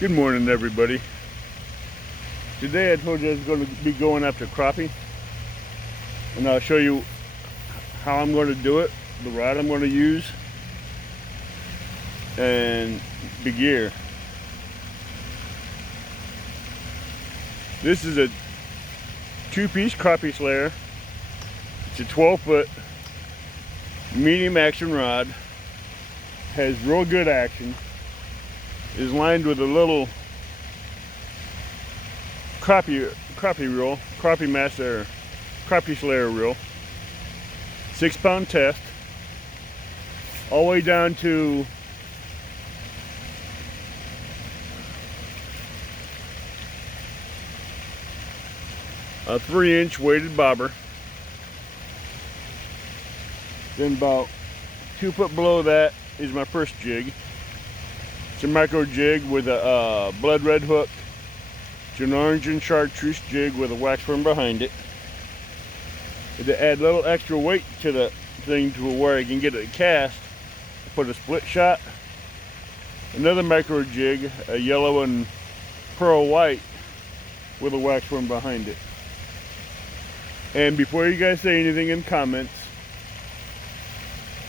Good morning, everybody. Today I told you I was going to be going after crappie, and I'll show you how I'm going to do it, the rod I'm going to use, and the gear. This is a two-piece crappie slayer. It's a 12-foot medium action rod. Has real good action. Is lined with a little crappie reel, crappie master, crappie slayer reel. 6-pound test, all the way down to a 3-inch weighted bobber. Then about 2 foot below that is my first jig. It's a micro jig with a blood red hook. It's an orange and chartreuse jig with a wax worm behind it. To add a little extra weight to the thing to where I can get it cast, I put a split shot. Another micro jig, a yellow and pearl white with a wax worm behind it. And before you guys say anything in comments,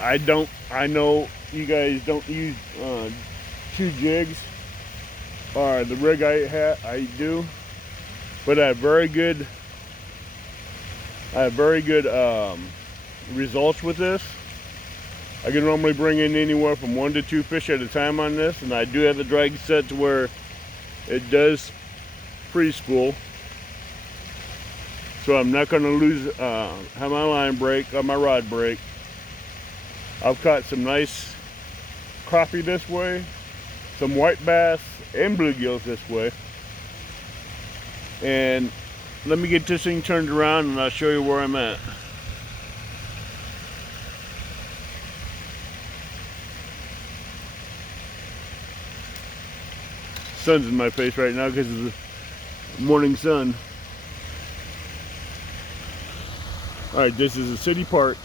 I know you guys don't use 2 jigs, or the rig I do, but I have very good results with this. I can normally bring in anywhere from 1 to 2 fish at a time on this, and I do have the drag set to where it does freeze spool, so I'm not going to lose have my line break or my rod break. I've caught some nice crappie this way, some white bass and bluegills this way. And let me get this thing turned around and I'll show you where I'm at. Sun's in my face right now because of the morning sun. Alright, this is a city park.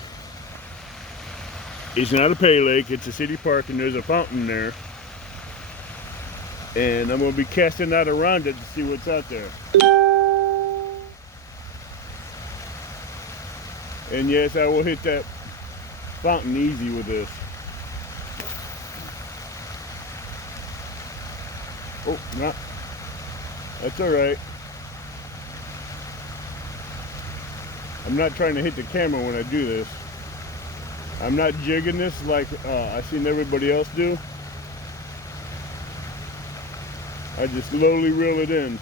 It's not a pay lake, it's a city park, and there's a fountain there. And I'm going to be casting that around it to see what's out there. And yes, I will hit that fountain easy with this. Oh, no. That's alright. I'm not trying to hit the camera when I do this. I'm not jigging this like I've seen everybody else do. I just slowly reel it in.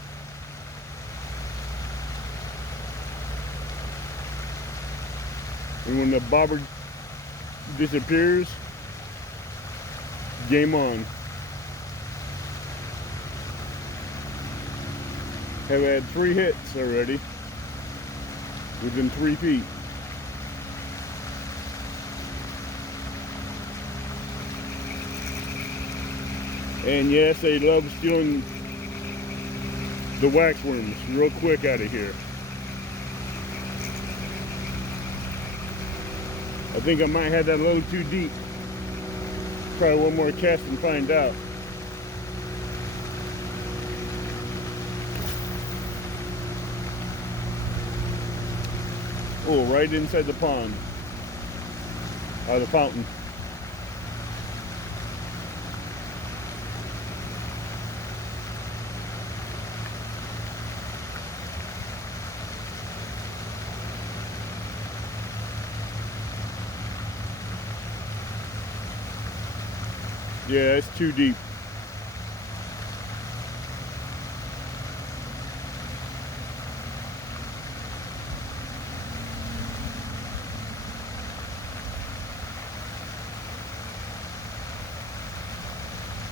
And when the bobber disappears, game on. Have had 3 hits already within 3 feet. And yes, they love stealing the wax worms real quick out of here. I think I might have that a little too deep. Try one more cast and find out. Oh, right inside the pond. Or the fountain. Yeah, it's too deep.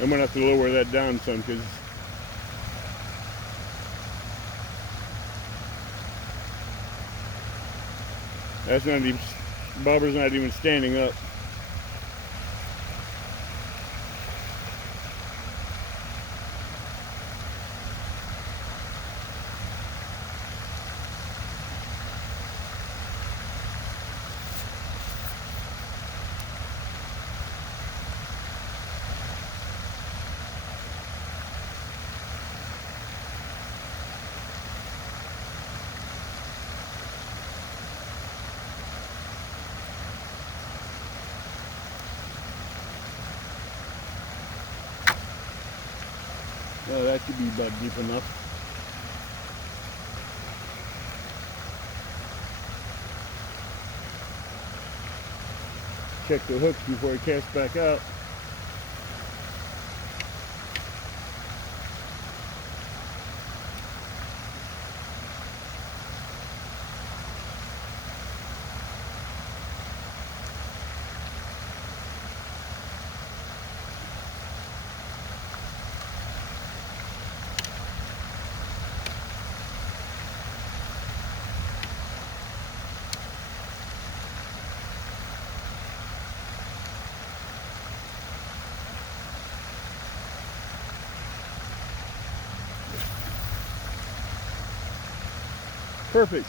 I'm gonna have to lower that down some because that's not even, bobber's not even standing up. Oh, that should be about deep enough. Check the hooks before it casts back out. Perfect.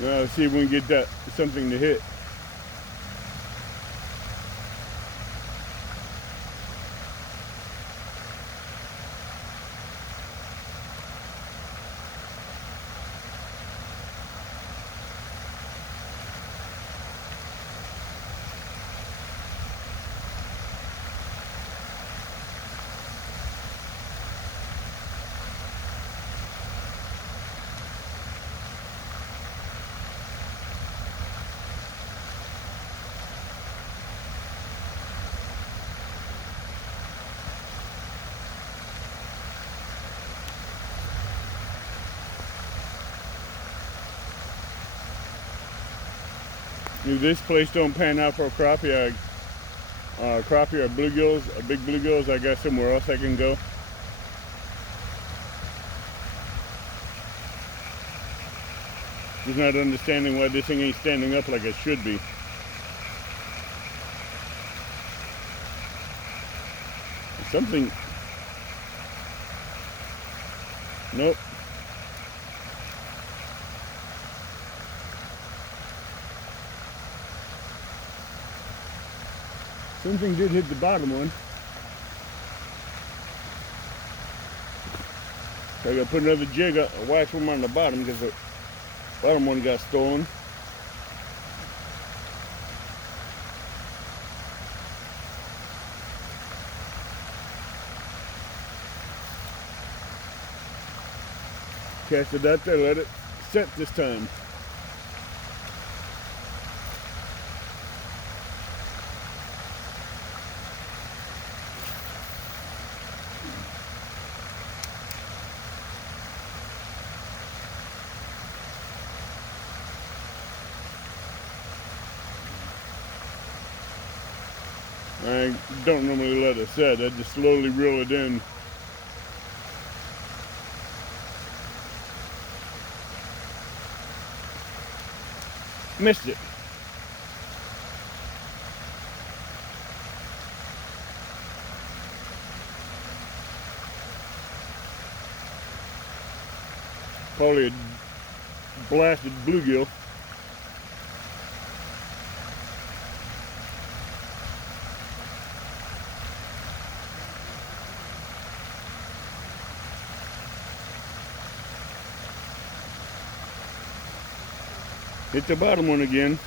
Now let's see if we can get that something to hit. If this place don't pan out for crappie, crappie or bluegills, big bluegills, I got somewhere else I can go. Just not understanding why this thing ain't standing up like it should be. Something. Nope. Something did hit the bottom one. So I gotta put another jig up, a wax worm on the bottom because the bottom one got stolen. Cast it out there, let it set this time. I don't normally let it set, I just slowly reel it in. Missed it. Probably a blasted bluegill. Hit the bottom one again.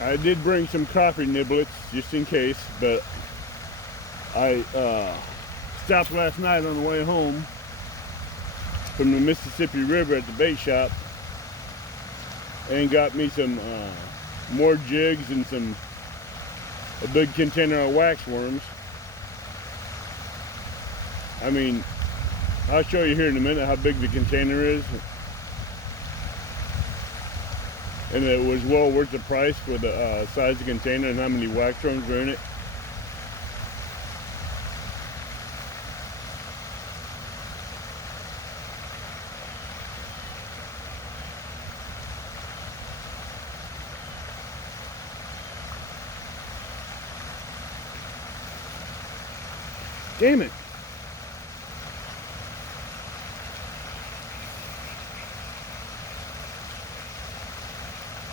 I did bring some crappie niblets just in case, but I stopped last night on the way home from the Mississippi River at the bait shop and got me some more jigs and a big container of wax worms. I mean, I'll show you here in a minute how big the container is. And it was well worth the price for the size of the container and how many wax worms are in it. Damn it.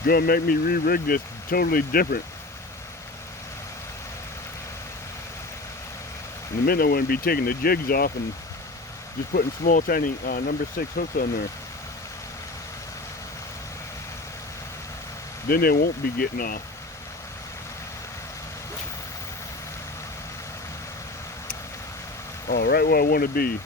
Gonna make me re-rig this totally different. In a minute, I'm going to be taking the jigs off and just putting small, tiny number 6 hooks on there. Then they won't be getting off. Oh, right where I want to be.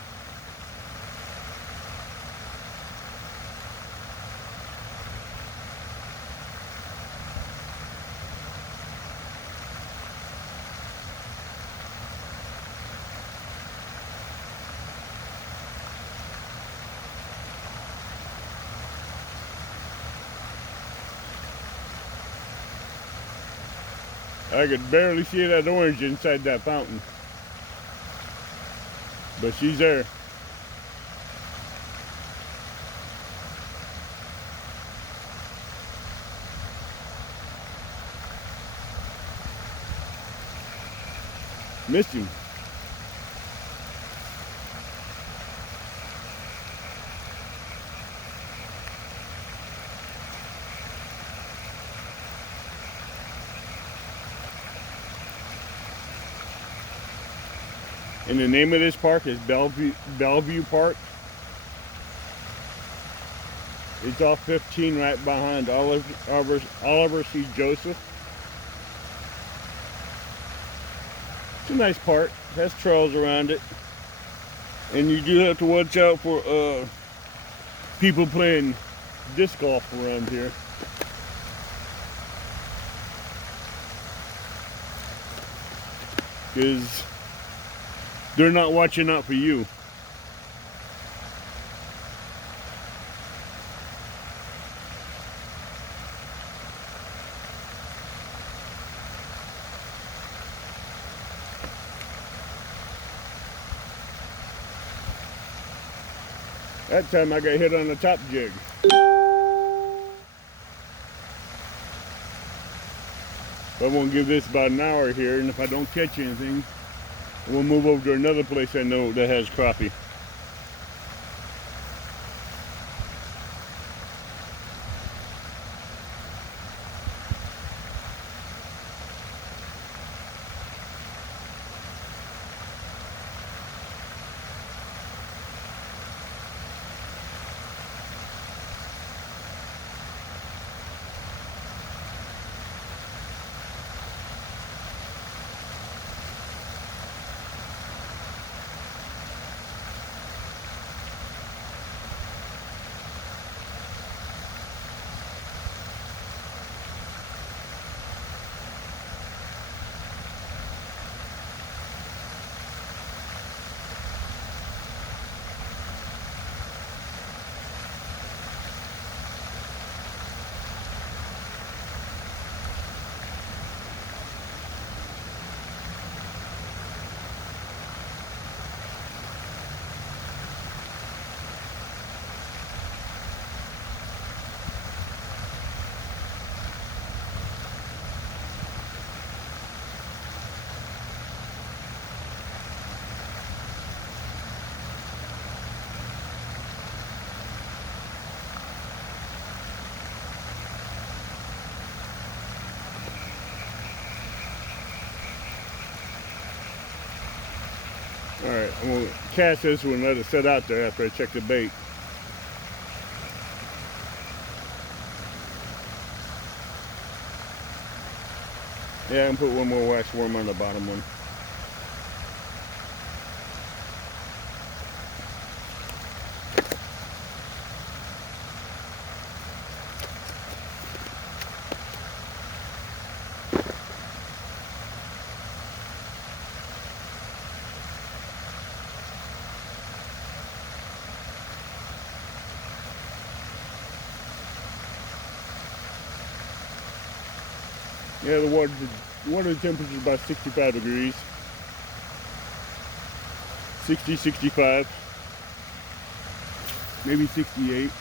I could barely see that orange inside that fountain. But she's there. Missed him. And the name of this park is Bellevue Park. It's off 15 right behind Oliver C. Joseph. It's a nice park. It has trails around it. And you do have to watch out for people playing disc golf around here. Because they're not watching out for you. That time I got hit on the top jig. But I'm gonna give this about an hour here, and if I don't catch anything, we'll move over to another place I know that has crappie. Alright, I'm going to cast this one and let it sit out there after I check the bait. Yeah, I'm going to put one more wax worm on the bottom one. Yeah, the water temperature is about 65 degrees. 60, 65. Maybe 68.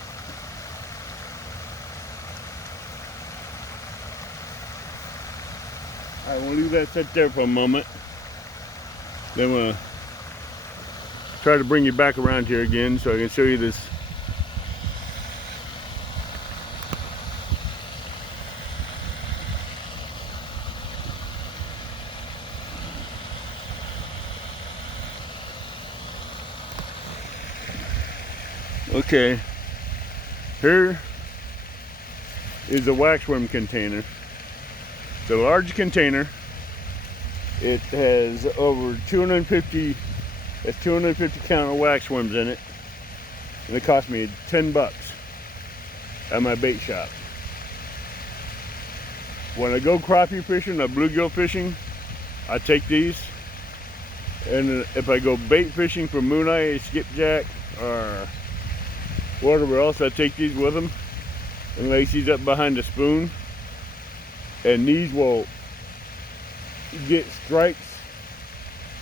Alright, we'll leave that sit there for a moment. Then we'll try to bring you back around here again so I can show you this. Okay, here is a waxworm container. It's a large container. It has over 250 count of waxworms in it, and it cost me 10 bucks at my bait shop. When I go crappie fishing or bluegill fishing, I take these, and if I go bait fishing for mooneye, skipjack, or whatever else, I take these with them and lace these up behind the spoon, and these will get strikes,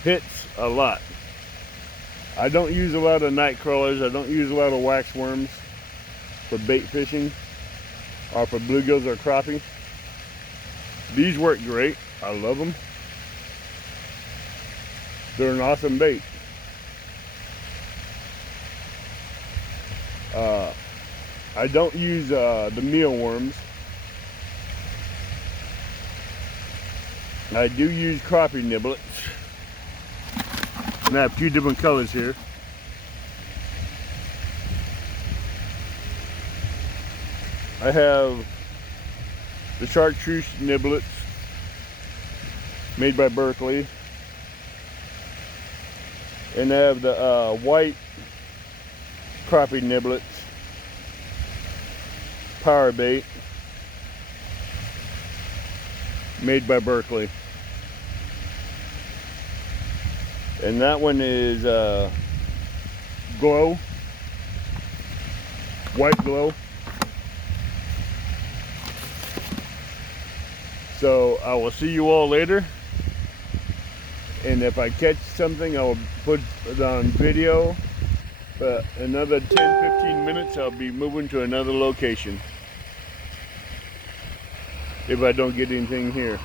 hits a lot. I don't use a lot of night crawlers. I don't use a lot of waxworms for bait fishing or for bluegills or crappie. These work great. I love them. They're an awesome bait. I don't use the mealworms. I do use crappie niblets. And I have two different colors here. I have the chartreuse niblets made by Berkeley, and I have the white crappie niblets, power bait, made by Berkeley. And that one is glow, white glow. So I will see you all later, and if I catch something, I will put it on video. But another 10-15 minutes, I'll be moving to another location if I don't get anything here.